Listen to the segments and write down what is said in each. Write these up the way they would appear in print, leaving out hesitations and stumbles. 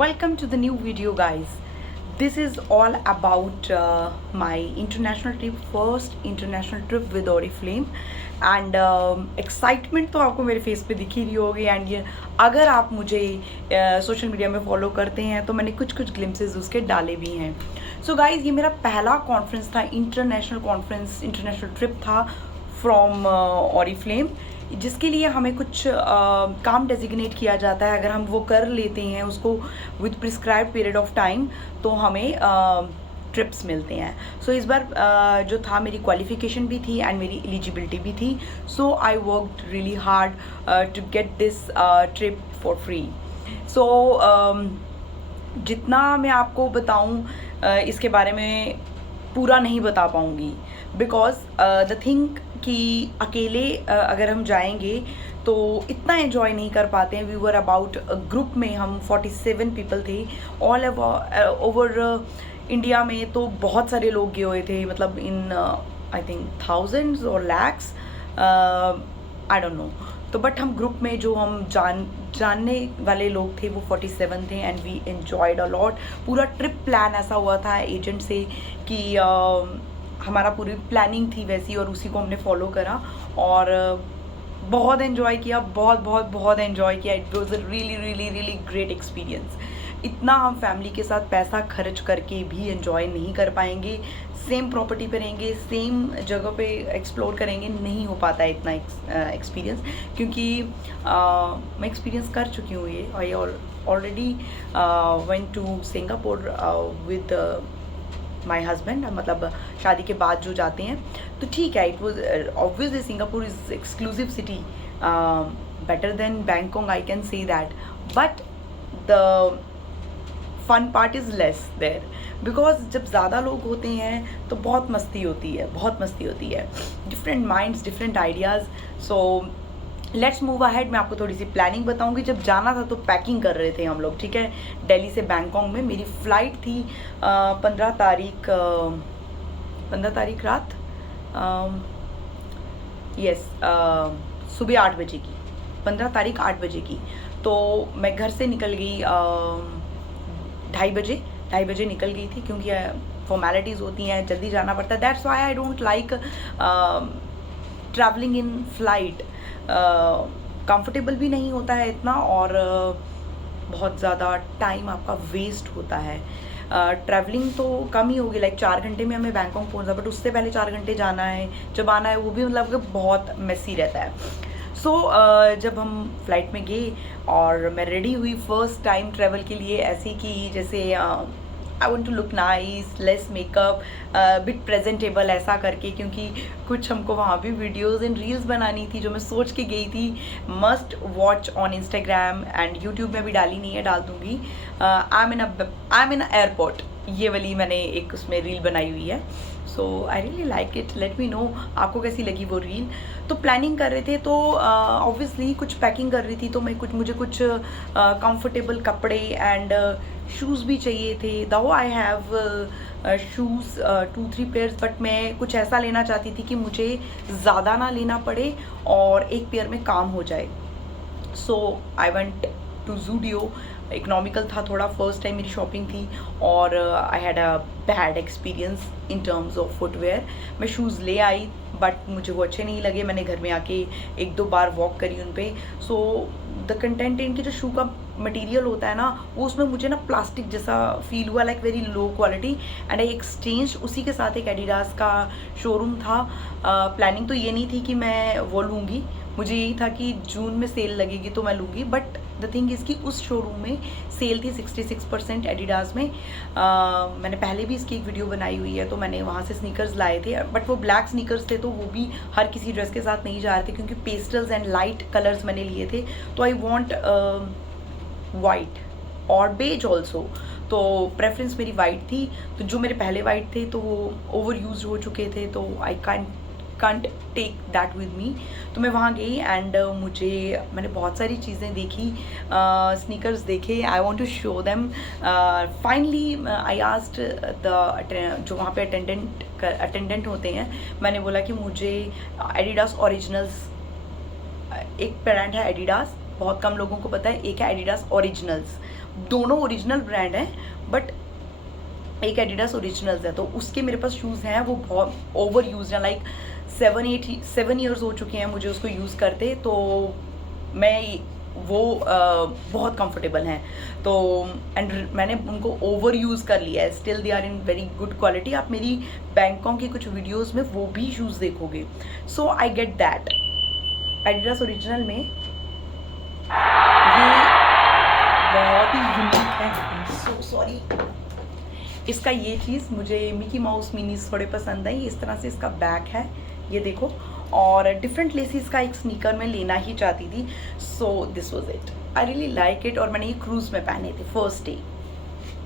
Welcome to the new video, guys. This is all about my international trip, first international trip with Oriflame. And excitement तो आपको मेरे face पे दिख ही रही होगी. एंड ये अगर आप मुझे सोशल मीडिया में फॉलो करते हैं तो मैंने कुछ ग्लिम्सेस उसके डाले भी हैं. सो गाइज, ये मेरा पहला कॉन्फ्रेंस था, इंटरनेशनल ट्रिप था फ्रॉम Oriflame, जिसके लिए हमें कुछ काम डेजिग्नेट किया जाता है. अगर हम वो कर लेते हैं उसको with prescribed period of time तो हमें ट्रिप्स मिलते हैं. सो इस बार जो था, मेरी क्वालिफिकेशन भी थी एंड मेरी एलिजिबिलिटी भी थी. So I worked really hard to get this trip for free. So जितना मैं आपको बताऊं इसके बारे में पूरा नहीं बता पाऊँगी, बिकॉज द थिंग कि अकेले अगर हम जाएंगे तो इतना एंजॉय नहीं कर पाते हैं. वी वर अबाउट ग्रुप में हम 47 पीपल थे ऑल ओवर इंडिया में. तो बहुत सारे लोग गए हुए थे, मतलब इन आई थिंक थाउजेंड्स और लैक्स, आई डोंट नो. तो बट हम ग्रुप में जो हम जानने वाले लोग थे वो 47 थे and we enjoyed a lot. पूरा ट्रिप प्लान ऐसा हुआ था एजेंट से कि हमारा पूरी प्लानिंग थी वैसी और उसी को हमने फॉलो करा और बहुत एंजॉय किया, बहुत एंजॉय किया. It was a really great experience. इतना हम फैमिली के साथ पैसा खर्च करके भी एंजॉय नहीं कर पाएंगे. सेम प्रॉपर्टी पे रहेंगे, सेम जगह पे एक्सप्लोर करेंगे, नहीं हो पाता है इतना एक्सपीरियंस. क्योंकि मैं एक्सपीरियंस कर चुकी हूँ ये. I already went to Singapore with my husband, मतलब शादी के बाद जो जाते हैं तो ठीक है. It was obviously Singapore is exclusive city, better than Bangkok, I can say that. But the fun part is less there, because जब ज़्यादा लोग होते हैं तो बहुत मस्ती होती है. Different minds, different ideas. So let's move ahead. मैं आपको थोड़ी सी प्लानिंग बताऊंगी. जब जाना था तो पैकिंग कर रहे थे हम लोग, ठीक है. दिल्ली से बैंकॉक में मेरी फ़्लाइट थी 15 तारीख रात, यस, सुबह 8 बजे की, 15 तारीख 8 बजे की. तो मैं घर से निकल गई 2:30 बजे निकल गई थी, क्योंकि फॉर्मेलिटीज़ होती हैं, जल्दी जाना पड़ता है. That's why I don't like travelling in flight. Comfortable भी नहीं होता है इतना और बहुत ज़्यादा टाइम आपका वेस्ट होता है. ट्रैवलिंग तो कम ही होगी, लाइक 4 घंटे में हमें बैंकॉक पहुंचना, बट उससे पहले 4 घंटे जाना है, जब आना है वो भी मतलब कि बहुत मेसी रहता है. सो जब हम फ्लाइट में गए और मैं रेडी हुई फर्स्ट टाइम ट्रैवल के लिए, ऐसे कि जैसे I want to look nice, less makeup, bit presentable, ऐसा करके. क्योंकि कुछ हमको वहाँ भी वीडियोज़ एंड रील्स बनानी थी जो मैं सोच के गई थी. Must watch on Instagram and YouTube में भी डाली नहीं है, डाल दूँगी. आई एम इन एयरपोर्ट, ये वाली मैंने एक उसमें रील बनाई हुई है. So I really like it. Let me know आपको कैसी लगी वो रील. तो प्लानिंग कर रहे थे तो ऑब्वियसली कुछ पैकिंग कर रही थी, तो मुझे कुछ कंफर्टेबल कपड़े एंड शूज़ भी चाहिए थे. दो I have shoes 2-3 pairs, but मैं कुछ ऐसा लेना चाहती थी कि मुझे ज़्यादा ना लेना पड़े और एक पेयर में काम हो जाए. So I went to Zudio. Economical था थोड़ा, फर्स्ट टाइम मेरी शॉपिंग थी और I had a bad experience in terms of footwear. मैं शूज़ ले आई बट मुझे वो अच्छे नहीं लगे. मैंने घर में आके 1-2 बार वॉक करी उन पे. सो द कंटेंट, इनके जो शू का मटेरियल होता है ना, वो उसमें मुझे ना प्लास्टिक जैसा फील हुआ, like very low quality. And I exchange उसी के साथ एक एडिडास का शोरूम था. प्लानिंग तो ये नहीं थी कि मैं वो लूँगी, मुझे यही था कि जून में सेल लगेगी तो मैं लूँगी. बट द थिंग इज़ कि उस शोरूम में सेल थी 66% एडिडास में. मैंने पहले भी इसकी एक वीडियो बनाई हुई है. तो मैंने वहाँ से स्नीकर्स लाए थे, बट वो ब्लैक स्नीकर्स थे, तो वो भी हर किसी ड्रेस के साथ नहीं जा रहे थे, क्योंकि पेस्टल्स एंड लाइट कलर्स मैंने लिए थे. तो आई वॉन्ट वाइट और बेज ऑल्सो. तो प्रेफरेंस मेरी वाइट थी. तो जो मेरे पहले वाइट थे तो वो ओवर यूज हो चुके थे, तो I can't take that with me. तो मैं वहाँ गई एंड मैंने बहुत सारी चीज़ें देखी, स्नीकर्स देखे. I want to show them. Finally I asked जो वहाँ पे अटेंडेंट होते हैं, मैंने बोला कि मुझे एडिडास ओरिजिनल्स, एक ब्रांड है एडिडास, बहुत कम लोगों को पता है, एक है एडिडास ओरिजिनल्स, दोनों ओरिजिनल ब्रांड हैं, बट एक एडिडास ओरिजिनल्स है, तो उसके मेरे पास शूज़ हैं, वो बहुत ओवर यूज हैं, लाइक 7 ईयर्स हो चुके हैं मुझे उसको यूज़ करते, तो मैं वो बहुत कंफर्टेबल हैं, तो एंड मैंने उनको ओवर यूज़ कर लिया है, still they are in very good quality. आप मेरी बैंकॉक की कुछ वीडियोस में वो भी शूज़ देखोगे। So I get that Adidas original में ये बहुत ही यूनिक है। सो सॉरी, इसका ये चीज़ मुझे मिकी माउस मिनीज थोड़े पसंद आई। इस तरह से इसका बैक है, ये देखो, और डिफरेंट लेसिस का एक स्नीकर मैं लेना ही चाहती थी, so this was it, I really like it. और मैंने ये क्रूज़ में पहने थे फर्स्ट डे,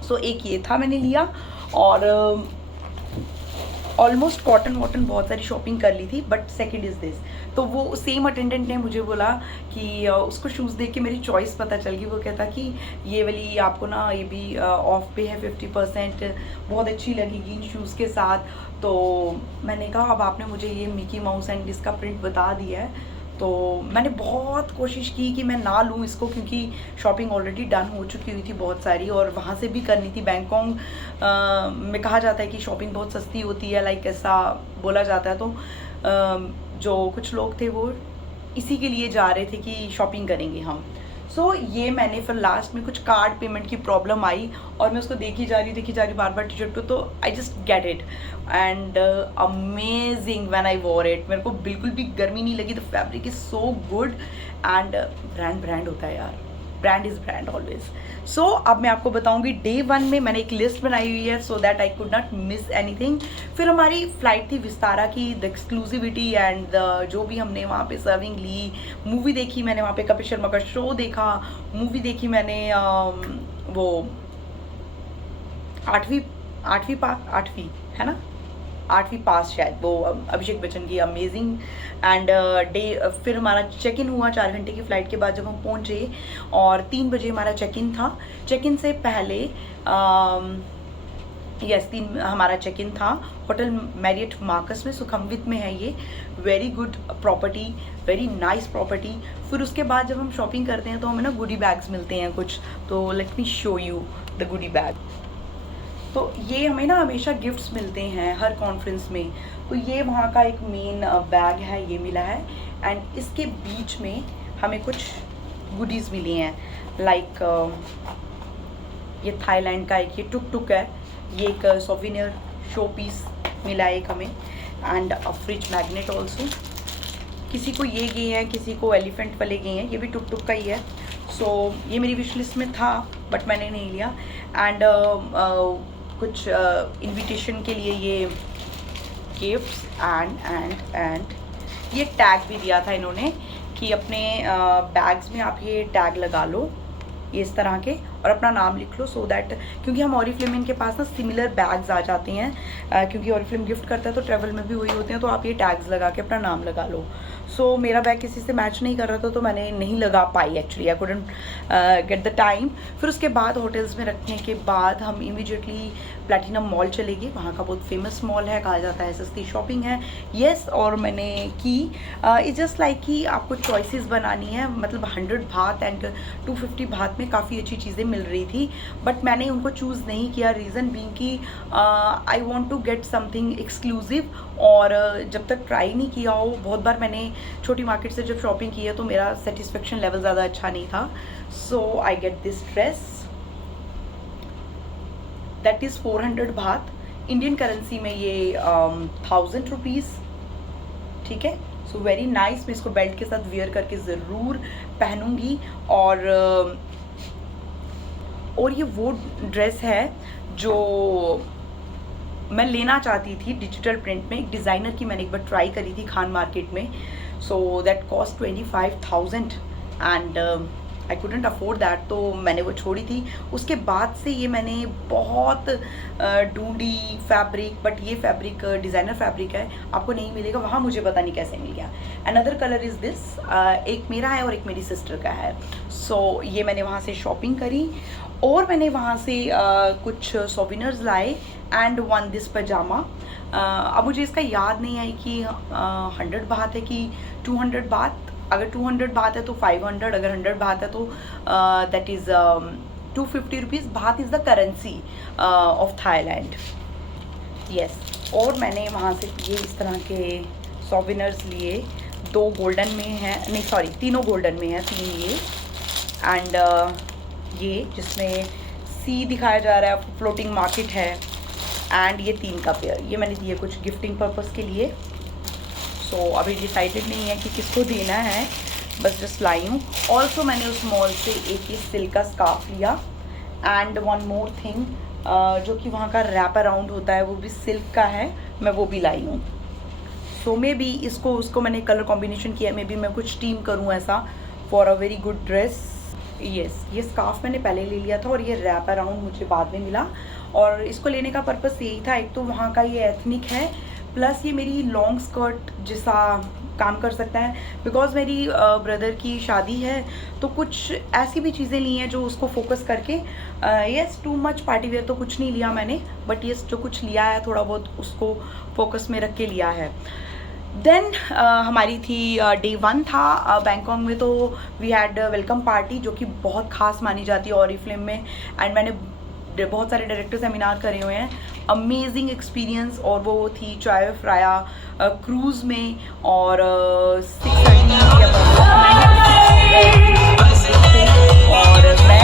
सो एक ये था मैंने लिया, और ऑलमोस्ट कॉटन वॉटन बहुत सारी शॉपिंग कर ली थी, बट सेकंड इज़ दिस। तो वो सेम अटेंडेंट ने मुझे बोला कि उसको शूज़ देख के मेरी चॉइस पता चल गई। वो कहता कि ये वाली आपको ना ये भी ऑफ पे है 50%, बहुत अच्छी लगेगी इन शूज़ के साथ। तो मैंने कहा अब आपने मुझे ये मिकी माउस एंड इसका प्रिंट बता दिया है, तो मैंने बहुत कोशिश की कि मैं ना लूँ इसको, क्योंकि शॉपिंग ऑलरेडी डन हो चुकी हुई थी बहुत सारी, और वहाँ से भी करनी थी। बैंकॉक में कहा जाता है कि शॉपिंग बहुत सस्ती होती है, लाइक ऐसा बोला जाता है। तो जो कुछ लोग थे वो इसी के लिए जा रहे थे कि शॉपिंग करेंगे हम। सो ये मैंने फिर लास्ट में कुछ कार्ड पेमेंट की प्रॉब्लम आई, और मैं उसको देखी जा रही बार बार टी शर्ट को, तो I just get it and amazing when I war it. मेरे को बिल्कुल भी गर्मी नहीं लगी, the fabric is so good, and brand होता है यार, ब्रांड इज़ ब्रांड ऑलवेज। सो अब मैं आपको बताऊंगी डे 1 में मैंने एक लिस्ट बनाई हुई है, so that I could not miss anything. फिर हमारी फ्लाइट थी विस्तारा की, द एक्सक्लूसिविटी एंड जो भी हमने वहाँ पे सर्विंग ली, मूवी देखी मैंने वहाँ पे, कपिल शर्मा का शो देखा, मूवी देखी मैंने, वो आठवीं है ना, 8वीं पास शायद, वो अभिषेक बच्चन की, अमेजिंग। एंड डे फिर हमारा चेक इन हुआ 4 घंटे की फ़्लाइट के बाद जब हम पहुँचे, और 3 बजे हमारा चेक इन था। चेक इन से पहले यस 3 हमारा चेक इन था होटल मैरियट मार्कस में, सुखमवित में है ये, very good property, very nice property. फिर उसके बाद जब हम शॉपिंग करते हैं तो हमें ना गुडी बैग्स मिलते हैं कुछ, तो let me show you the goodie bag. तो ये हमें ना हमेशा गिफ्ट्स मिलते हैं हर कॉन्फ्रेंस में, तो ये वहाँ का एक मेन बैग है, ये मिला है। एंड इसके बीच में हमें कुछ गुडीज़ मिली हैं, लाइक ये थाईलैंड का एक ये टुक टुक है, ये एक सोविनियर शो पीस मिला है एक हमें, and a fridge magnet also. किसी को ये गए हैं, किसी को एलिफेंट वाले गए हैं, ये भी टुक टुक का ही है। सो ये मेरी विश लिस्ट में था बट मैंने नहीं लिया। एंड कुछ इनविटेशन के लिए ये गिफ्ट्स एंड ये टैग भी दिया था इन्होंने कि अपने बैग्स में आप ये टैग लगा लो, ये इस तरह के, और अपना नाम लिख लो, सो दैट, क्योंकि हम ऑरिफ्लेम के पास ना सिमिलर बैग्स आ जाते हैं, क्योंकि ऑरिफ्लेम गिफ्ट करता है तो ट्रैवल में भी वही होते हैं, तो आप ये टैग्स लगा के अपना नाम लगा लो। सो मेरा बैग किसी से मैच नहीं कर रहा था, तो मैंने नहीं लगा पाई, actually I couldn't get the time. फिर उसके बाद होटल्स में रखने के बाद हम इमीडिएटली प्लैटिनम मॉल चले गए, वहाँ का बहुत फेमस मॉल है, कहा जाता है सस्ती शॉपिंग है, येस। और मैंने की इट्स जस्ट लाइक कि आपको चॉइसेस बनानी है, मतलब 100 बात एंड 250 बात में काफ़ी अच्छी चीज़ें मिल रही थी, बट मैंने उनको चूज़ नहीं किया, रीज़न बीइंग कि I want to get something exclusive, और जब तक ट्राई नहीं किया हो, बहुत बार मैंने छोटी मार्केट से जब शॉपिंग की है तो मेरा सेटिस्फेक्शन लेवल ज़्यादा अच्छा नहीं था। So I get this dress, that is 400 बात, इंडियन करेंसी में ये 1000 रुपीज़, ठीक है। सो वेरी नाइस, मैं इसको बेल्ट के साथ वेयर करके ज़रूर पहनूंगी। और ये वो ड्रेस है जो मैं लेना चाहती थी डिजिटल प्रिंट में, एक डिज़ाइनर की मैंने एक बार ट्राई करी थी खान मार्केट में, so that cost 25,000 and I couldn't afford that, तो मैंने वो छोड़ी थी। उसके बाद से ये मैंने बहुत ढूंढी फैब्रिक, बट ये फैब्रिक डिज़ाइनर फैब्रिक है, आपको नहीं मिलेगा वहाँ, मुझे पता नहीं कैसे मिल गया। अनदर कलर इज़ दिस, एक मेरा है और एक मेरी सिस्टर का है। सो ये मैंने वहाँ से शॉपिंग करी, और मैंने वहाँ से कुछ सोविनर्स लाए एंड वन दिस पजामा। अब मुझे इसका याद नहीं है कि 100 बात है कि 200 बात, अगर 200 बात है तो 500, अगर 100 बात है तो दैट इज़ 250 रुपीज़। बात is the currency of Thailand. Yes, और मैंने वहाँ से ये इस तरह के सोवेनिर्स लिए। 2 गोल्डन में हैं, नहीं सॉरी 3 गोल्डन में हैं, 3 ये एंड ये जिसमें सी दिखाया जा रहा है, फ्लोटिंग मार्केट है, एंड ये 3 का पेयर। ये मैंने दिए कुछ गिफ्टिंग पर्पस के लिए। सो अभी डिसाइडेड नहीं है कि किसको देना है, बस जस्ट लाई हूँ। ऑल्सो मैंने उस मॉल से एक ये सिल्क का स्कार्फ लिया एंड वन मोर थिंग, जो कि वहाँ का रैप अराउंड होता है वो भी सिल्क का है, मैं वो भी लाई हूँ। सो मे बी उसको मैंने कलर कॉम्बिनेशन किया, मे बी मैं कुछ टीम करूँ ऐसा for a very good dress. Yes, ये स्कार्फ मैंने पहले ले लिया था और ये रैप अराउंड मुझे बाद में मिला, और इसको लेने का पर्पस यही था, एक तो वहाँ का ये एथनिक है, प्लस ये मेरी लॉन्ग स्कर्ट जैसा काम कर सकता है, बिकॉज मेरी ब्रदर की शादी है, तो कुछ ऐसी भी चीज़ें ली हैं जो उसको फोकस करके। Yes, too much party wear तो कुछ नहीं लिया मैंने, बट यस जो कुछ लिया है थोड़ा बहुत उसको फोकस में रख के लिया है। देन हमारी थी डे 1 था बैंकॉक में, तो वी हैड वेलकम पार्टी जो कि बहुत खास मानी जाती है ऑरिफ्लेम में, एंड मैंने बहुत सारे डायरेक्टर सेमिनार करे हुए हैं। अमेजिंग एक्सपीरियंस, और वो थी चाय फ्राया क्रूज़ में, और 6:30 और मैं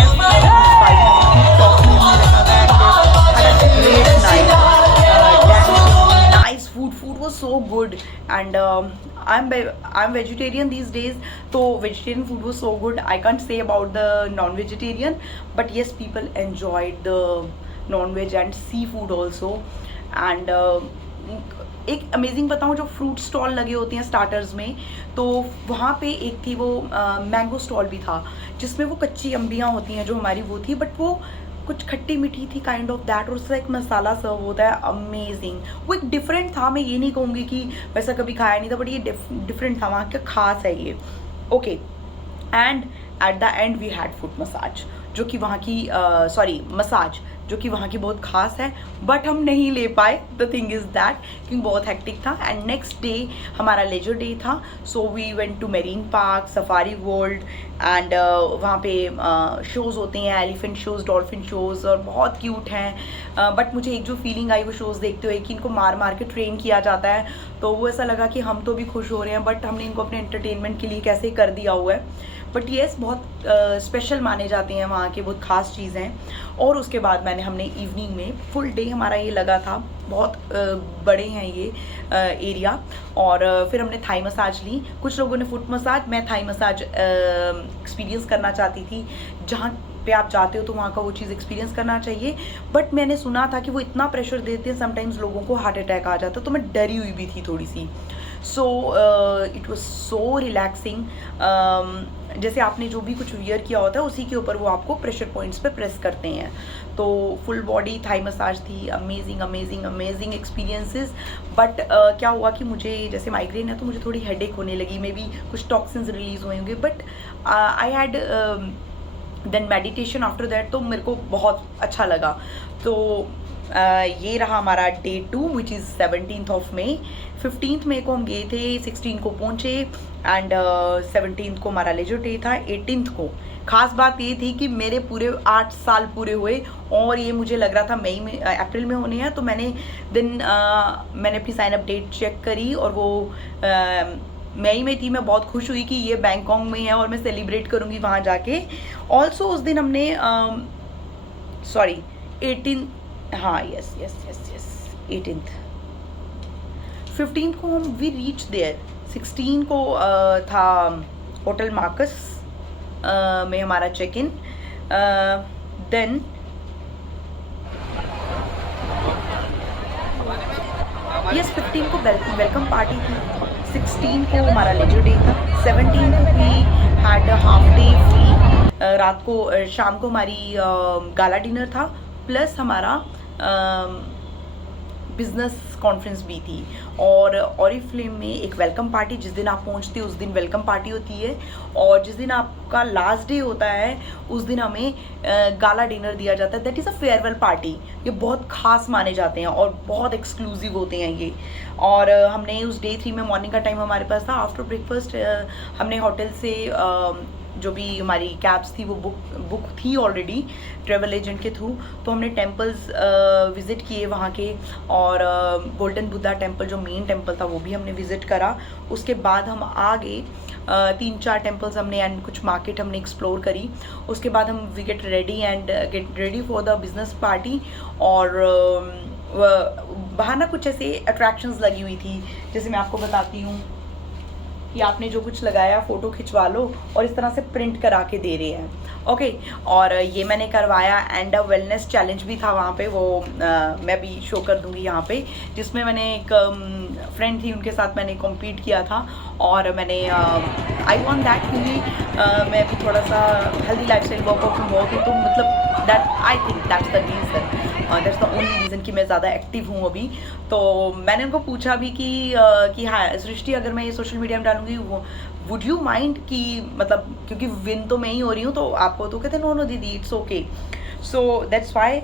nice food was so good, and I'm vegetarian these days, so vegetarian food was so good. I can't say about the non-vegetarian, but yes, people enjoyed the non-veg and seafood also. And एक amazing बताऊँ, जो fruit stall लगे होते हैं starters में, तो वहाँ पे एक थी वो मैंगो स्टॉल भी था, जिसमें वो कच्ची अम्बियाँ होती हैं जो हमारी वो थी, बट वो कुछ खट्टी मीठी थी काइंड ऑफ दैट, और उससे एक मसाला सर्व होता है, अमेजिंग। वो एक डिफरेंट था, मैं ये नहीं कहूँगी कि वैसा कभी खाया नहीं था, बट ये डिफरेंट था, वहाँ का खास है ये। Okay, and at the end we had foot massage, जो कि वहाँ की मसाज जो कि वहाँ की बहुत खास है, बट हम नहीं ले पाए। द थिंग इज़ दैट क्योंकि बहुत हेक्टिक था, एंड नेक्स्ट डे हमारा लेजर डे था, so we went to marine park, safari world, and वहाँ पे शोज़ होते हैं, एलिफेंट शोज़, डॉल्फिन शोज़, और बहुत क्यूट हैं। बट मुझे एक जो फीलिंग आई वो शोज़ देखते हुए कि इनको मार मार के ट्रेन किया जाता है, तो वो ऐसा लगा कि हम तो भी खुश हो रहे हैं, बट हमने इनको अपने एंटरटेनमेंट के लिए कैसे कर दिया हुआ है। बट येस, बहुत स्पेशल माने जाते हैं वहाँ के, बहुत ख़ास चीज़ हैं। और उसके बाद हमने इवनिंग में फुल डे हमारा ये लगा था, बहुत बड़े हैं ये एरिया, और फिर हमने थाई मसाज ली। कुछ लोगों ने फुट मसाज, मैं थाई मसाज एक्सपीरियंस करना चाहती थी। जहाँ पे आप जाते हो तो वहाँ का वो चीज़ एक्सपीरियंस करना चाहिए, बट मैंने सुना था कि वो इतना प्रेशर देते हैं समटाइम्स लोगों को हार्ट अटैक आ जाता, तो मैं डरी हुई भी थी थोड़ी सी। So it was so relaxing. जैसे आपने जो भी कुछ वियर किया होता है उसी के ऊपर वो आपको प्रेशर पॉइंट्स पे प्रेस करते हैं, तो फुल बॉडी थाई मसाज थी, amazing amazing amazing experiences. But क्या हुआ कि मुझे जैसे माइग्रेन है तो मुझे थोड़ी हेडेक होने लगी, मे बी कुछ टॉक्सिन्स रिलीज हुए होंगे, but I had then meditation after that, तो मेरे को बहुत अच्छा लगा। तो ये रहा हमारा day 2 which is 17th of मई। 15th मई को हम गए थे, 16 को पहुँचे, एंड 17th को हमारा लेजर डे था। 18th को खास बात ये थी कि मेरे पूरे 8 साल पूरे हुए, और ये मुझे लग रहा था अप्रैल में होने हैं, तो मैंने अपनी साइन अप डेट चेक करी और वो मई में थी। मैं बहुत खुश हुई कि ये बैंकॉक में है और मैं सेलिब्रेट करूँगी वहाँ जाके। ऑल्सो उस दिन हमने 18 हाँ यस 18th। 15th को हम वी रीच देयर। 16 को था होटल मार्कस में हमारा चेक इन। देन यस 15 को वेलकम पार्टी थी। 16 को हमारा लेजर डे था। 17 को we had half day free. रात को शाम को हमारी गाला डिनर था, प्लस हमारा बिजनेस कॉन्फ्रेंस भी थी। और ऑरिफ्लेम में एक वेलकम पार्टी, जिस दिन आप पहुंचते हो उस दिन वेलकम पार्टी होती है, और जिस दिन आपका लास्ट डे होता है उस दिन हमें गाला डिनर दिया जाता है। That is a farewell party. ये बहुत खास माने जाते हैं और बहुत एक्सक्लूसिव होते हैं ये। और हमने उस डे 3 में मॉर्निंग का टाइम हमारे पास था। आफ्टर ब्रेकफास्ट हमने होटल से जो भी हमारी कैब्स थी वो बुक थी ऑलरेडी ट्रेवल एजेंट के थ्रू। तो हमने टेम्पल्स विज़िट किए वहाँ के, और गोल्डन बुद्धा टेम्पल जो मेन टेम्पल था वो भी हमने विज़िट करा। उसके बाद हम आ गए 3-4 टेम्पल्स हमने एंड कुछ मार्केट हमने एक्सप्लोर करी। उसके बाद हम we get ready for the business party. और बाहर ना कुछ ऐसे अट्रैक्शंस लगी हुई थी, जैसे मैं आपको बताती हूँ कि आपने जो कुछ लगाया फ़ोटो खिंचवा लो, और इस तरह से प्रिंट करा के दे रहे हैं। ओके, और ये मैंने करवाया एंड वेलनेस चैलेंज भी था वहाँ पे, वो मैं भी शो कर दूँगी यहाँ पे, जिसमें मैंने एक फ्रेंड थी उनके साथ मैंने कॉम्पीट किया था, और मैंने आई वॉन्ट दैट, क्योंकि मैं भी थोड़ा सा हेल्दी लाइफस्टाइल वर्कआउट में बहुत हूँ, तो मतलब that I think that's the reason, that's the only reason कि मैं ज़्यादा एक्टिव हूँ अभी। तो मैंने उनको पूछा भी कि हाँ सृष्टि, अगर मैं ये सोशल मीडिया में डालूंगी वुड यू माइंड कि मतलब, क्योंकि विन तो मैं ही हो रही हूँ, तो आपको तो कहते नो नो दीदी it's okay. So that's why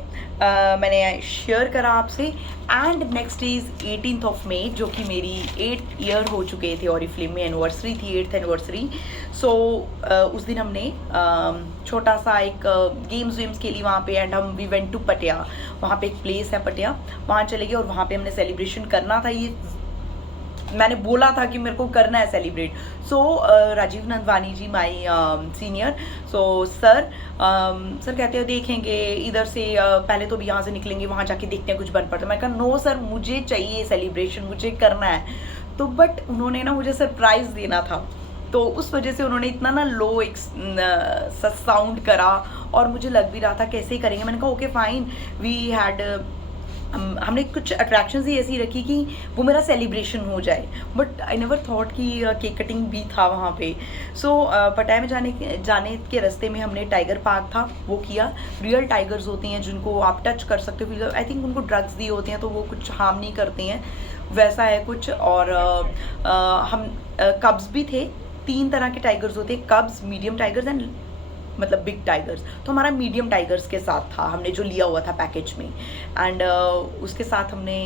मैंने शेयर करा आपसे। And next is 18th of मई, जो कि मेरी 8 ईयर हो चुके थे ऑरिफ्लेम में, एनिवर्सरी थी, 8th एनिवर्सरी। सो उस दिन हमने छोटा सा एक गेम्स वेम्स खेली वहाँ पे, एंड हम वी वेंट टू पटिया, वहाँ पे एक प्लेस है पटिया, वहाँ चले गए और वहाँ पे हमने सेलिब्रेशन करना था। ये मैंने बोला था कि मेरे को करना है celebrate. So Rajeev Nandwani ji my senior, so sir कहते हैं देखेंगे इधर से, पहले तो भी यहाँ से निकलेंगे, वहाँ जाके देखते हैं कुछ बन पड़ता है। मैं कहा नो सर, मुझे चाहिए सेलिब्रेशन, मुझे करना है। तो बट उन्होंने ना मुझे सरप्राइज़ देना था, तो उस वजह से उन्होंने इतना ना लो साउंड करा, और मुझे लग भी रहा था कैसे करेंगे। मैंने कहा ओके फाइन, वी हैड हमने कुछ अट्रैक्शंस ही ऐसी रखी कि वो मेरा सेलिब्रेशन हो जाए, बट आई नेवर थॉट कि केक कटिंग भी था वहाँ पे। सो पटाया में जाने के रास्ते में हमने टाइगर पार्क था, वो किया। रियल टाइगर्स होते हैं जिनको आप टच कर सकते हो, आई थिंक उनको ड्रग्स दिए होते हैं तो वो कुछ हार्म नहीं करते हैं, वैसा है कुछ। और हम कब्स भी थे, 3 तरह के टाइगर्स होते हैं, कब्स, मीडियम टाइगर्स एंड मतलब बिग टाइगर्स। तो हमारा मीडियम टाइगर्स के साथ था, हमने जो लिया हुआ था पैकेज में, एंड उसके साथ हमने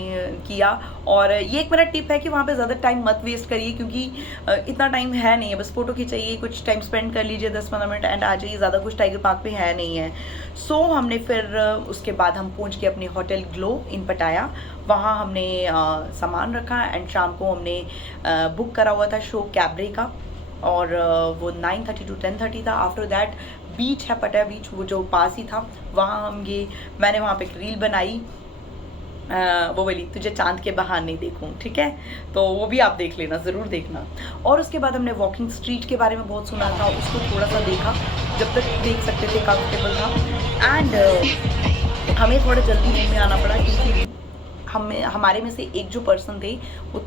किया। और ये एक मेरा टिप है कि वहाँ पे ज़्यादा टाइम मत वेस्ट करिए, क्योंकि इतना टाइम है नहीं है, बस फ़ोटो खिंचाइए, कुछ टाइम स्पेंड कर लीजिए 10-15 मिनट एंड आ जाइए, ज़्यादा कुछ टाइगर पार्क पे है नहीं है। सो हमने फिर उसके बाद हम पहुँच के अपने होटल ग्लो इन पटाया, वहाँ हमने सामान रखा, एंड शाम को हमने बुक करा हुआ था शो कैबरे का, और वो 9:30 to 10:30 था। आफ्टर दैट बीच है पटाया बीच, वो जो पास ही था, वहाँ हम गए। मैंने वहाँ पे एक रील बनाई, वो बोली तुझे चांद के बहाने देखूं, ठीक है, तो वो भी आप देख लेना, ज़रूर देखना। और उसके बाद हमने वॉकिंग स्ट्रीट के बारे में बहुत सुना था, उसको थोड़ा सा देखा, जब तक देख सकते थे कंफर्टेबल था। एंड हमें थोड़ा जल्दी रूम में आना पड़ा, क्योंकि हमारे में से एक जो पर्सन थे वो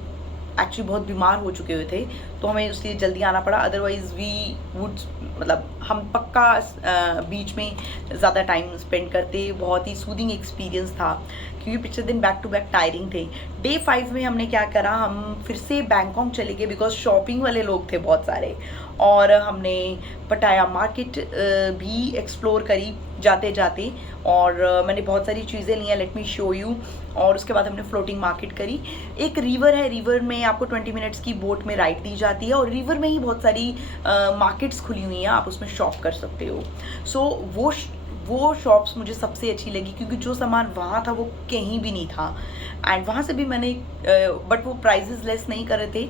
एक्चुअली बहुत बीमार हो चुके हुए थे, तो हमें उसलिए जल्दी आना पड़ा। अदरवाइज़ वी वुड मतलब हम पक्का बीच में ज़्यादा टाइम स्पेंड करते। बहुत ही सूदिंग एक्सपीरियंस था, क्योंकि पिछले दिन बैक टू बैक टायरिंग थे। डे 5 में हमने क्या करा, हम फिर से बैंकॉक चले गए, बिकॉज शॉपिंग वाले लोग थे बहुत सारे, और हमने पटाया मार्केट भी एक्सप्लोर करी जाते जाते, और मैंने बहुत सारी चीज़ें ली हैं, लेट मी शो यू। और उसके बाद हमने फ्लोटिंग मार्केट करी। एक रिवर है, रिवर में आपको 20 मिनट्स की बोट में राइड दी जाती है, और रिवर में ही बहुत सारी मार्केट्स खुली हुई हैं, आप उसमें शॉप कर सकते हो। सो वो शॉप्स मुझे सबसे अच्छी लगी, क्योंकि जो सामान वहाँ था वो कहीं भी नहीं था। एंड वहाँ से भी मैंने बट वो प्राइजेस लेस नहीं कर रहे थे,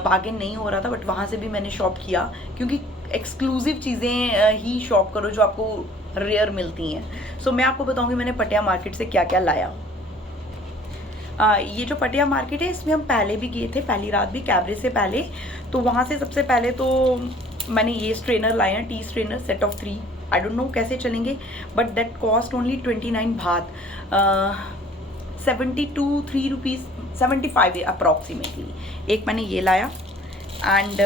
बार्गेन नहीं हो रहा था, बट वहाँ से भी मैंने शॉप किया, क्योंकि एक्सक्लूसिव चीज़ें ही शॉप करो जो आपको रेयर मिलती हैं। सो मैं आपको बताऊँगी मैंने पटिया मार्केट से क्या क्या लाया। ये जो पटिया मार्केट है, इसमें हम पहले भी गए थे, पहली रात भी कैबरे से पहले। तो वहाँ से सबसे पहले तो मैंने ये स्ट्रेनर लाए हैं, T strainer set of 3, I don't know कैसे चलेंगे, बट दैट कॉस्ट ओनली 29 बात, 72 रुपीज़ 75 अप्रॉक्सीमेटली। एक मैंने ये लाया, एंड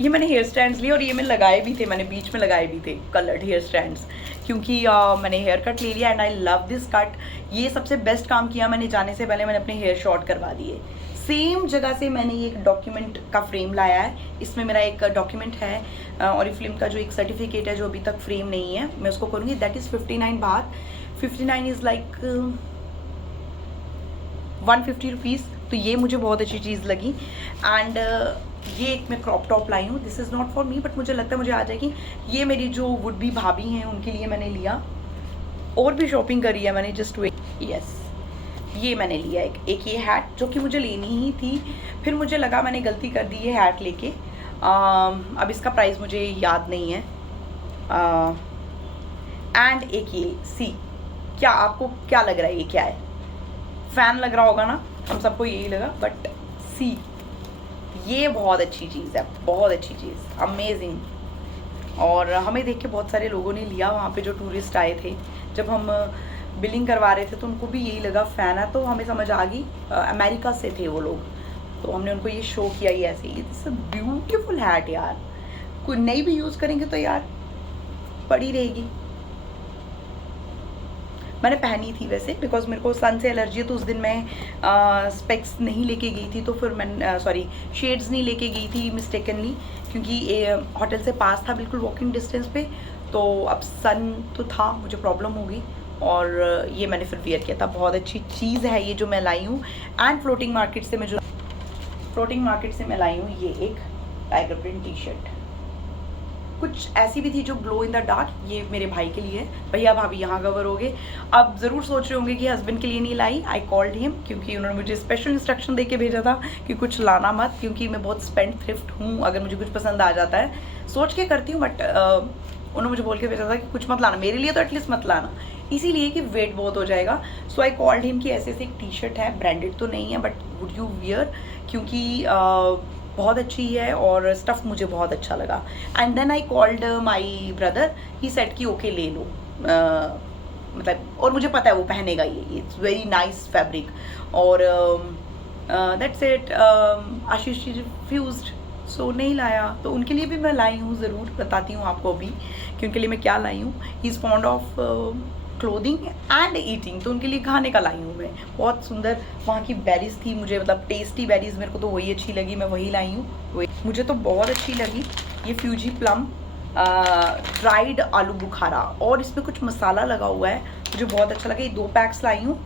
ये मैंने हेयर स्टैंड्स लिए, और ये मैं लगाए भी थे, मैंने बीच में लगाए भी थे कलर्ड हेयर स्टैंड्स, क्योंकि मैंने हेयर कट ले लिया and I love this cut. ये सबसे बेस्ट काम किया मैंने, जाने से पहले मैंने अपने हेयर शॉर्ट करवा दिए। सेम जगह से मैंने ये एक डॉक्यूमेंट का फ्रेम लाया है, इसमें मेरा एक डॉक्यूमेंट है ऑरिफ्लेम का, जो एक सर्टिफिकेट है जो अभी तक फ्रेम नहीं है, मैं उसको करूँगी। दैट इज़ 59 बात, 59 इज़ लाइक 150 रुपीज़, तो ये मुझे बहुत अच्छी चीज़ लगी। एंड ये एक मैं क्रॉप टॉप लाई हूँ, this is not for me, but मुझे लगता है मुझे आ जाएगी। ये मेरी जो वुड बी भाभी हैं उनके लिए मैंने लिया, और भी शॉपिंग करी है मैंने, जस्ट वेट। यस, ये मैंने लिया एक ये हैट जो कि मुझे लेनी ही थी, फिर मुझे लगा मैंने गलती कर दी ये हैट लेके। अब इसका प्राइस मुझे याद नहीं है। एंड एक ये सी, क्या आपको क्या लग रहा है ये क्या है? फैन लग रहा होगा ना, हम सबको यही लगा, बट सी, ये बहुत अच्छी चीज़ है, बहुत अच्छी चीज़, अमेजिंग। और हमें देख के बहुत सारे लोगों ने लिया, वहाँ पे जो टूरिस्ट आए थे, जब हम बिलिंग करवा रहे थे तो उनको भी यही लगा फ़ैन है, तो हमें समझ आ गई अमेरिका से थे वो लोग, तो हमने उनको ये शो किया ही ऐसे। इट्स अ ब्यूटीफुल हैट यार, कोई नई भी यूज़ करेंगे तो यार पड़ी रहेगी। मैंने पहनी थी वैसे, बिकॉज मेरे को सन से एलर्जी है, तो उस दिन मैं स्पेक्स नहीं लेके गई थी, तो फिर मैं सॉरी शेड्स नहीं लेके गई थी मिस्टेकनली, क्योंकि होटल से पास था बिल्कुल वॉकिंग डिस्टेंस पे, तो अब सन तो था, मुझे प्रॉब्लम होगी, और ये मैंने फिर वियर किया था। बहुत अच्छी चीज़ है ये जो मैं लाई हूँ। एंड फ्लोटिंग मार्केट से मैं लाई हूँ ये एक टाइगर प्रिंट टी शर्ट। कुछ ऐसी भी थी जो ग्लो इन द डार्क, ये मेरे भाई के लिए है। भैया भाभी यहाँ कवर हो गए। अब ज़रूर सोच रहे होंगे कि हस्बैंड के लिए नहीं लाई। आई कॉल्ड हिम, क्योंकि उन्होंने मुझे स्पेशल इंस्ट्रक्शन दे के भेजा था कि कुछ लाना मत, क्योंकि मैं बहुत स्पेंड थ्रिफ्ट हूँ, अगर मुझे कुछ पसंद आ जाता है सोच के करती हूँ, बट उन्होंने मुझे बोल के भेजा था कि कुछ मत लाना, मेरे लिए तो एटलीस्ट मत लाना, इसीलिए कि वेट बहुत हो जाएगा। सो आई कॉल्ड हिम कि ऐसे ऐसे एक टी शर्ट है, ब्रांडेड तो नहीं है, बट वुड यू वियर, क्योंकि बहुत अच्छी है और स्टफ़ मुझे बहुत अच्छा लगा। And then I called my brother, he said कि ओके ले लो, मतलब, और मुझे पता है वो पहनेगा ये, इट्स वेरी नाइस फैब्रिक, और दैट्स इट। आशीष रिफ्यूज्ड, सो नहीं लाया, तो उनके लिए भी मैं लाई हूँ, ज़रूर बताती हूँ आपको अभी कि उनके लिए मैं क्या लाई हूँ। He is fond of clothing and eating, तो उनके लिए खाने का लाई हूँ मैं। बहुत सुंदर वहाँ की बेरीज थी, मुझे मतलब टेस्टी बेरीज, मेरे को तो वही अच्छी लगी, मैं वही लाई हूँ। मुझे तो बहुत अच्छी लगी ये फ्यूजी प्लम ड्राइड आलू बुखारा, और इसमें कुछ मसाला लगा हुआ है, मुझे बहुत अच्छा लगा। ये 2 पैक्स लाई हूँ,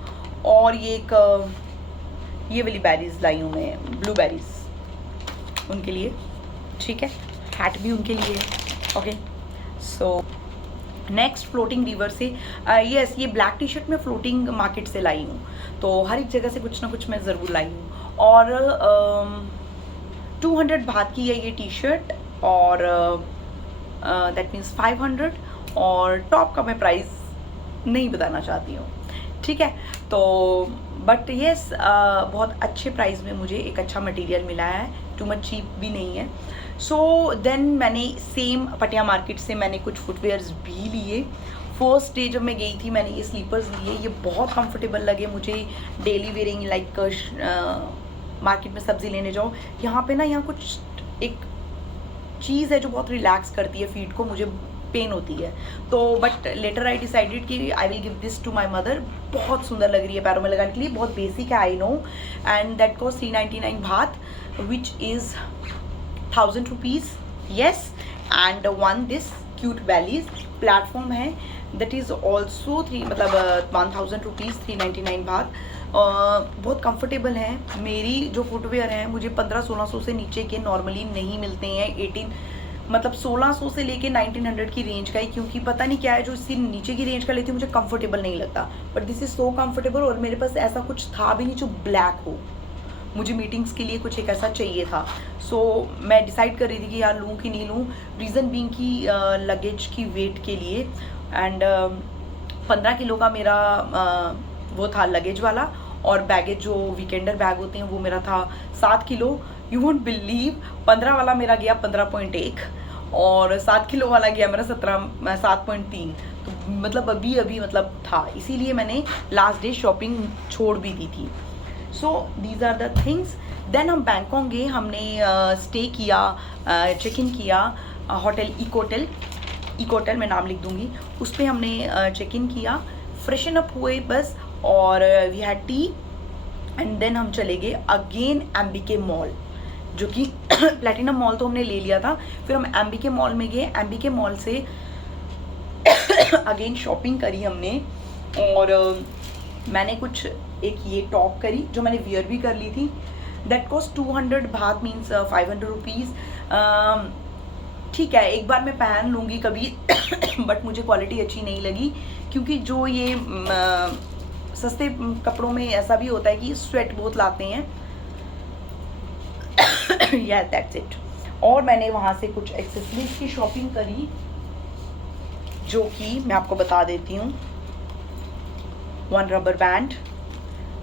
और ये एक ये वाली बेरीज लाई हूँ मैं, ब्लूबेरीज, उनके लिए, ठीक है। हैट भी उनके लिए है, okay. So next floating river से, यस, ये ब्लैक टी शर्ट मैं फ्लोटिंग मार्केट से लाई हूँ, तो हर एक जगह से कुछ ना कुछ मैं ज़रूर लाई हूँ। और 200 बात की है ये टी शर्ट, और दैट मीन्स 500, और टॉप का मैं प्राइस नहीं बताना चाहती हूँ, ठीक है। तो बट येस, बहुत अच्छे प्राइस में मुझे एक अच्छा मटेरियल मिला है, टू मच चीप भी नहीं है। सो देन मैंने सेम पटिया मार्केट से मैंने कुछ फुटवेयर्स भी लिए। फर्स्ट डे जब मैं गई थी मैंने ये स्लीपर्स लिए, ये बहुत कंफर्टेबल लगे मुझे, डेली वेयरिंग, लाइक मार्केट में सब्जी लेने जाओ, यहाँ पे ना, यहाँ कुछ एक चीज़ है जो बहुत रिलैक्स करती है फीट को, मुझे पेन होती है, तो बट लेटर आई डिसाइडेड कि I will give this to my mother. बहुत सुंदर लग रही है पैरों में लगाने के लिए, बहुत बेसिक है, I know, and that cost 399 बात, which is 1000 rupees, yes. And one this cute valleys platform है, दैट इज़ ऑल्सो 1000 रुपीज़, 399 बात। बहुत कंफर्टेबल है। मेरी जो फुटवेयर हैं मुझे 1500-1600 से नीचे के नॉर्मली नहीं मिलते हैं, 1600 से लेके 1900 की रेंज का ही, क्योंकि पता नहीं क्या है जो इससे नीचे की रेंज का लेती हूँ मुझे कंफर्टेबल नहीं लगता, but this is so comfortable. और मेरे पास ऐसा कुछ था भी नहीं जो ब्लैक हो, मुझे मीटिंग्स के लिए कुछ एक ऐसा चाहिए था। सो मैं डिसाइड कर रही थी कि यार लूँ कि नहीं लूँ, रीज़न बीइंग की लगेज की वेट के लिए। एंड 15 किलो का मेरा वो था लगेज वाला, और बैगेज जो वीकेंडर बैग होते हैं वो मेरा था 7 किलो। यू वोंट बिलीव, 15 वाला मेरा गया 15.1, और 7 किलो वाला गया मेरा 7.3। तो मतलब अभी मतलब था, इसीलिए मैंने लास्ट डे शॉपिंग छोड़ भी दी थी। So these are the things. Then हम बैंकॉक गए, हमने स्टे किया, चेक इन किया होटल इकोटेल, मैं नाम लिख दूँगी, उस पर हमने चेक इन किया, फ्रेशन अप हुए बस, और we had tea, and then हम चले गए अगेन एमबीके मॉल, जो कि प्लेटिनम मॉल तो हमने ले लिया था, फिर हम एमबीके मॉल में गए। एमबीके मॉल से अगेन शॉपिंग करी हमने, और मैंने कुछ एक ये टॉप करी जो मैंने वियर भी कर ली थी, दैट कॉस्ट 200 भात मीन्स 500 रुपीज़। ठीक है, एक बार मैं पहन लूँगी कभी बट मुझे क्वालिटी अच्छी नहीं लगी, क्योंकि जो ये सस्ते कपड़ों में ऐसा भी होता है कि स्वेट बहुत लाते हैं। या दैट्स इट। और मैंने वहाँ से कुछ एक्सेसरीज की शॉपिंग करी, जो कि मैं आपको बता देती हूँ। 1 rubber band,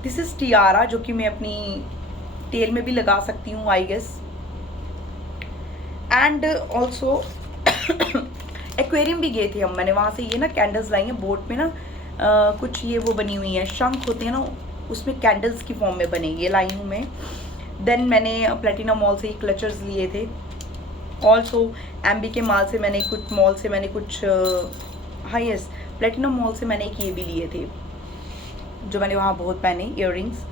this is Tiara, जो कि मैं अपनी टेल में भी लगा सकती हूँ I guess. And also aquarium भी गए थे हम, मैंने वहाँ से ये ना कैंडल्स लाई हैं बोट में ना, कुछ ये वो बनी हुई हैं, शंख होते हैं ना, उसमें कैंडल्स की फॉर्म में बने, ये लाई हूँ मैं। देन मैंने प्लेटिना मॉल से क्लचर्स लिए थे। ऑल्सो एमबी के मॉल से मैंने कुछ हाँ यस, प्लेटिना मॉल से मैंने एक ये भी लिए थे, जो मैंने वहाँ बहुत पहने, ईयररिंग्स।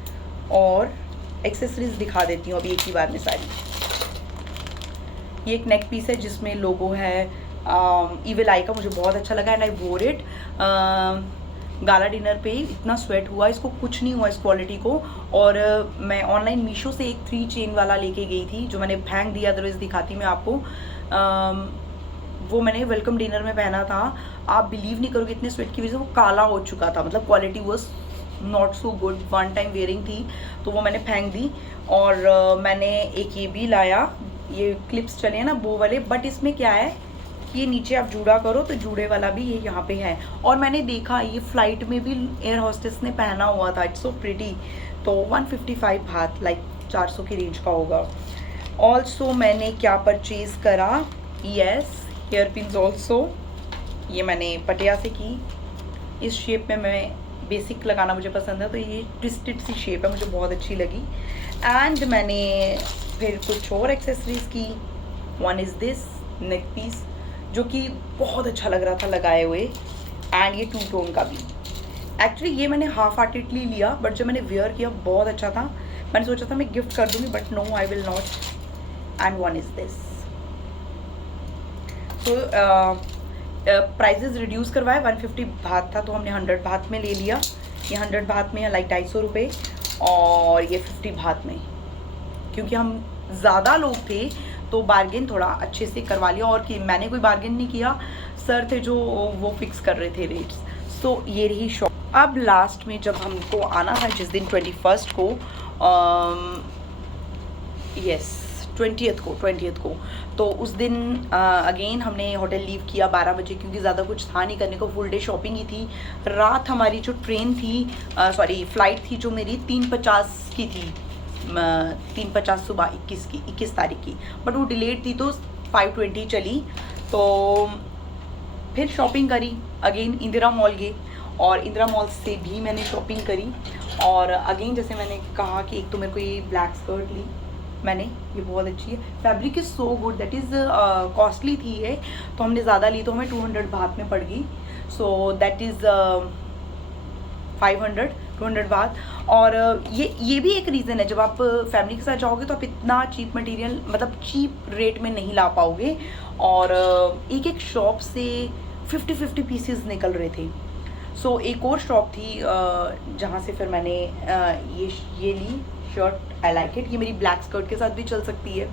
और एक्सेसरीज दिखा देती हूँ अभी एक ही बार में सारी। ये एक नेक पीस है जिसमें लोगो है इविल आई का, मुझे बहुत अच्छा लगा एंड आई वोर इट। गाला डिनर पे इतना स्वेट हुआ, इसको कुछ नहीं हुआ इस क्वालिटी को। और मैं ऑनलाइन मीशो से एक 3 चेन वाला लेके गई थी, जो मैंने फेंक दिया, अदरवाइज दिखाती मैं आपको। वो मैंने वेलकम डिनर में पहना था, आप बिलीव नहीं करोगे, इतने स्वेट की वजह से वो काला हो चुका था, मतलब quality was not so good. 1 time wearing थी तो वो मैंने फेंक दी। और मैंने एक ये भी लाया, ये क्लिप्स चले हैं ना वो वाले, बट इसमें क्या है कि ये नीचे आप जूड़ा करो तो जूड़े वाला भी ये यहाँ पे है। और मैंने देखा ये फ्लाइट में भी एयर होस्टेस ने पहना हुआ था, इट्स सो प्रिटी। तो 155 भात, लाइक 400 की रेंज का होगा। ऑल्सो मैंने क्या परचेज करा, यस हेयर पिन्स ऑल्सो, ये मैंने पटिया से की। इस शेप में मैं बेसिक लगाना मुझे पसंद है, तो ये ट्विस्टेड सी शेप है, मुझे बहुत अच्छी लगी। एंड मैंने फिर कुछ और एक्सेसरीज की। 1 इज़ दिस नेक पीस, जो कि बहुत अच्छा लग रहा था लगाए हुए, एंड ये 2 टोन का भी। एक्चुअली ये मैंने हाफ हार्टेडली लिया, बट जब मैंने वेयर किया बहुत अच्छा था, मैंने सोचा था मैं गिफ्ट कर दूँगी, but no I will not. And 1 is this. तो प्राइजेज़ रिड्यूस करवाए, 150 भात था तो हमने 100 भात में ले लिया। ये 100 भात में है लाइक 250 रुपये, और ये 50 भात में, क्योंकि हम ज़्यादा लोग थे तो बार्गेन थोड़ा अच्छे से करवा लिया। और कि मैंने कोई बार्गेन नहीं किया, सर थे जो वो फिक्स कर रहे थे रेट्स। सो ये रही शॉप। अब लास्ट में जब हमको आना था, जिस दिन 21st को, यस 20th को, तो उस दिन अगेन हमने होटल लीव किया 12 बजे, क्योंकि ज़्यादा कुछ था नहीं करने को, फुल डे शॉपिंग ही थी। रात हमारी जो ट्रेन थी, सॉरी फ्लाइट थी जो मेरी 3:50 की थी, 3:50 सुबह 21 तारीख की, बट वो डिलेड थी तो 5:20 चली। तो फिर शॉपिंग करी, अगेन इंदिरा मॉल गए, और इंदिरा मॉल से भी मैंने शॉपिंग करी। और अगेन जैसे मैंने कहा कि एक तो मेरे को ये ब्लैक स्कर्ट ली मैंने, ये बहुत अच्छी है, fabric is so good, that is costly थी ये, तो हमने ज़्यादा ली तो हमें 200 भात में पड़ गई। सो दैट इज़ 200 बात। और ये भी एक रीज़न है, जब आप फैमिली के साथ जाओगे तो आप इतना चीप मटेरियल, मतलब चीप रेट में नहीं ला पाओगे। और एक एक शॉप से 50 पीसेस निकल रहे थे। सो एक और शॉप थी जहाँ से फिर मैंने ये ली शर्ट, आई लाइक इट, ये मेरी ब्लैक स्कर्ट के साथ भी चल सकती है,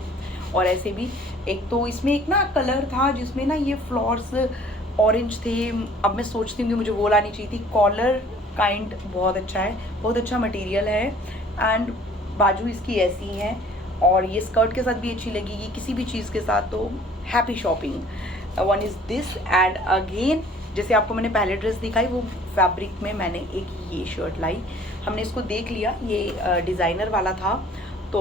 और ऐसे भी। एक तो इसमें एक ना कलर था जिसमें ना ये फ्लावर्स ऑरेंज थे, अब मैं सोचती हूँ कि मुझे वो लानी चाहिए थी। कॉलर काइंड बहुत अच्छा है, बहुत अच्छा मटेरियल है, एंड बाजू इसकी ऐसी है, और ये स्कर्ट के साथ भी अच्छी लगेगी, किसी भी चीज़ के साथ, तो happy shopping. 1 is this. And again जैसे आपको मैंने पहले ड्रेस दिखाई, वो फैब्रिक में मैंने एक ये शर्ट लाई, हमने इसको देख लिया, ये डिज़ाइनर वाला था, तो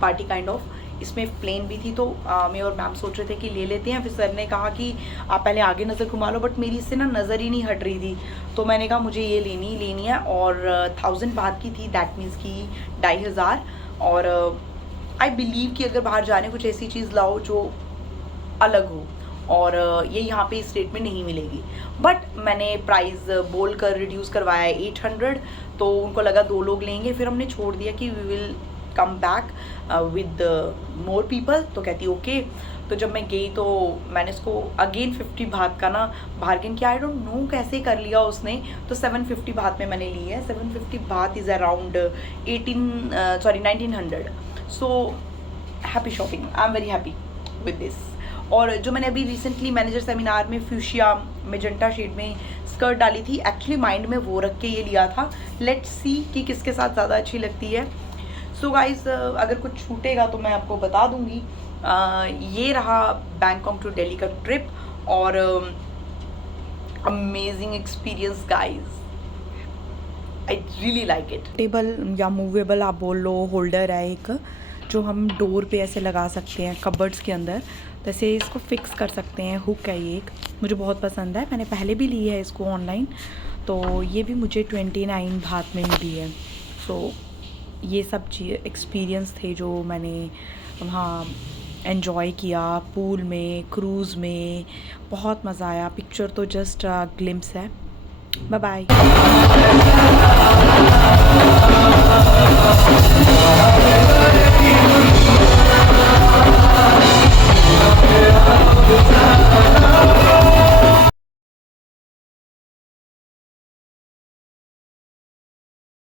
पार्टी काइंड ऑफ, इसमें प्लेन भी थी, तो मैं और मैम सोच रहे थे कि ले लेते हैं। फिर सर ने कहा कि आप पहले आगे नज़र घुमा लो, बट मेरी इससे ना नज़र ही नहीं हट रही थी, तो मैंने कहा मुझे ये लेनी है। और 1000 बात की थी, दैट मीन्स की 2500। और आई बिलीव कि अगर बाहर जाने कुछ ऐसी चीज़ लाओ जो अलग हो, और ये यहाँ पे इस रेट में नहीं मिलेगी। बट मैंने प्राइस बोल कर रिड्यूस करवाया है 800, तो उनको लगा 2 लोग लेंगे, फिर हमने छोड़ दिया कि we will come back with more people. तो कहती ओके। तो जब मैं गई तो मैंने इसको अगेन 50 बात का ना बार्गेन किया। आई डोंट नो कैसे कर लिया उसने, तो 750 बात में मैंने ली है। 750 बात is around 1900। So happy shopping, I am very happy with this. और जो मैंने अभी रिसेंटली मैनेजर सेमिनार में फ्यूशिया मेजेंटा शेड में स्कर्ट डाली थी, एक्चुअली माइंड में वो रख के ये लिया था। लेट्स सी कि किसके साथ ज़्यादा अच्छी लगती है। सो गाइज अगर कुछ छूटेगा तो मैं आपको बता दूंगी। ये रहा बैंकॉक टू दिल्ली का ट्रिप और amazing experience guys, I really like it. Table या मूवेबल आप बोल लो, होल्डर है एक जो हम डोर पे ऐसे लगा सकते हैं कबर्ड्स के अंदर, जैसे इसको फिक्स कर सकते हैं। हुक है ये एक, मुझे बहुत पसंद है, मैंने पहले भी ली है इसको ऑनलाइन। तो ये भी मुझे 29 बात में मिली है। सो ये सब चीज़ एक्सपीरियंस थे जो मैंने वहाँ एन्जॉय किया। पूल में, क्रूज़ में बहुत मज़ा आया। पिक्चर तो जस्ट ग्लिम्स है। Bye bye.